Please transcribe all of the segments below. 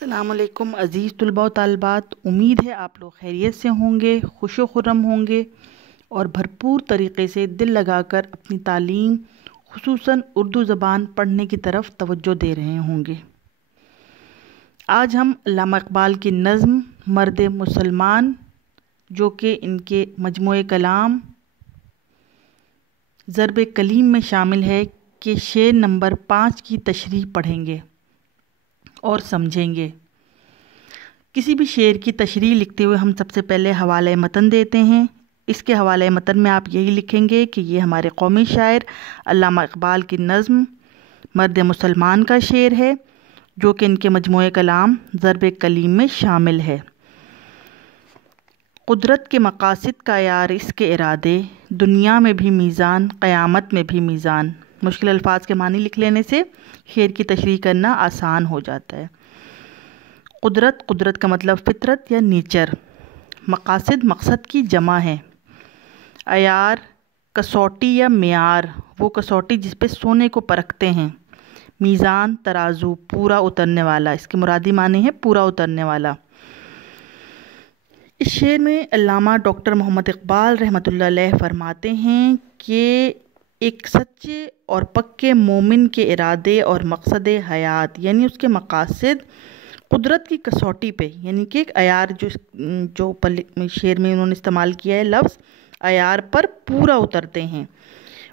السلام علیکم عزیز طلباء و طالبات، امید ہے آپ لوگ خیریت سے ہوں گے، خوش و خرم ہوں گے اور بھرپور طریقے سے دل لگا کر اپنی تعلیم خصوصاً اردو زبان پڑھنے کی طرف توجہ دے رہے ہوں گے۔ آج ہم علامہ اقبال کی نظم مرد مسلمان، جو کہ ان کے مجموعہ کلام ضرب کلیم میں شامل ہے، کہ شعر نمبر 5 کی تشریح پڑھیں گے اور سمجھیں گے۔ کسی بھی شعر کی تشریح لکھتے ہوئے ہم سب سے پہلے حوالہ متن دیتے ہیں۔ اس کے حوالہ متن میں آپ یہی لکھیں گے کہ یہ ہمارے قومی شاعر علامہ اقبال کی نظم مرد مسلمان کا شعر ہے، جو کہ ان کے مجموعہ کلام ضرب کلیم میں شامل ہے۔ قدرت کے مقاصد کا یار اس کے ارادے، دنیا میں بھی میزان قیامت میں بھی میزان۔ مشکل الفاظ کے معنی لکھ لینے سے شعر کی تشریح کرنا آسان ہو جاتا ہے۔ قدرت کا مطلب فطرت یا نیچر۔ مقاصد مقصد کی جمع ہے۔ عیار کسوٹی یا معیار، وہ کسوٹی جس پہ سونے کو پرکھتے ہیں۔ میزان ترازو، پورا اترنے والا، اس کے مرادی معنی ہے پورا اترنے والا۔ اس شعر میں علامہ ڈاکٹر محمد اقبال رحمۃ اللہ علیہ فرماتے ہیں کہ ایک سچے اور پکے مومن کے ارادے اور مقصد حیات، یعنی اس کے مقاصد قدرت کی کسوٹی پہ، یعنی کہ ایک عیار جو شعر میں انہوں نے استعمال کیا ہے لفظ عیار پر پورا اترتے ہیں۔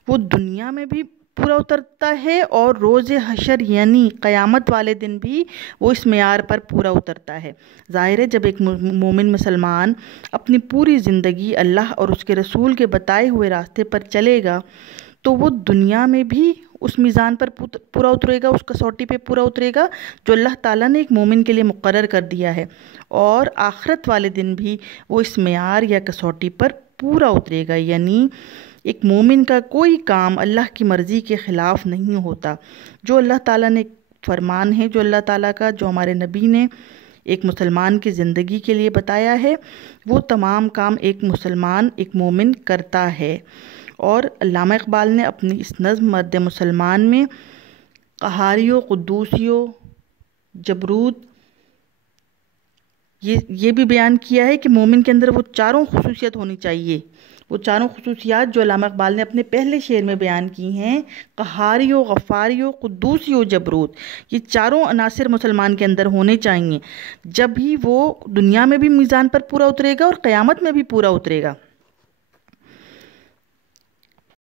وہ دنیا میں بھی پورا اترتا ہے اور روز حشر یعنی قیامت والے دن بھی وہ اس معیار پر پورا اترتا ہے۔ ظاہر ہے جب ایک مومن مسلمان اپنی پوری زندگی اللہ اور اس کے رسول کے بتائے ہوئے راستے پر چلے گا تو وہ دنیا میں بھی اس میزان پر پورا اترے گا، اس کسوٹی پہ پورا اترے گا جو اللہ تعالیٰ نے ایک مومن کے لیے مقرر کر دیا ہے، اور آخرت والے دن بھی وہ اس معیار یا کسوٹی پر پورا اترے گا۔ یعنی ایک مومن کا کوئی کام اللہ کی مرضی کے خلاف نہیں ہوتا۔ جو اللہ تعالیٰ نے فرمان ہے، جو اللہ تعالیٰ کا، جو ہمارے نبی نے ایک مسلمان کی زندگی کے لیے بتایا ہے، وہ تمام کام ایک مسلمان، ایک مومن کرتا ہے۔ اور علامہ اقبال نے اپنی اس نظم مرد مسلمان میں قہاریو، قدوسیو، جبروت یہ بھی بیان کیا ہے کہ مومن کے اندر وہ چاروں خصوصیت ہونی چاہیے۔ وہ چاروں خصوصیات جو علامہ اقبال نے اپنے پہلے شعر میں بیان کی ہیں، قہاریو، غفاریو، قدوسیو، جبروت، یہ چاروں عناصر مسلمان کے اندر ہونے چاہیے، جب بھی وہ دنیا میں بھی میزان پر پورا اترے گا اور قیامت میں بھی پورا اترے گا۔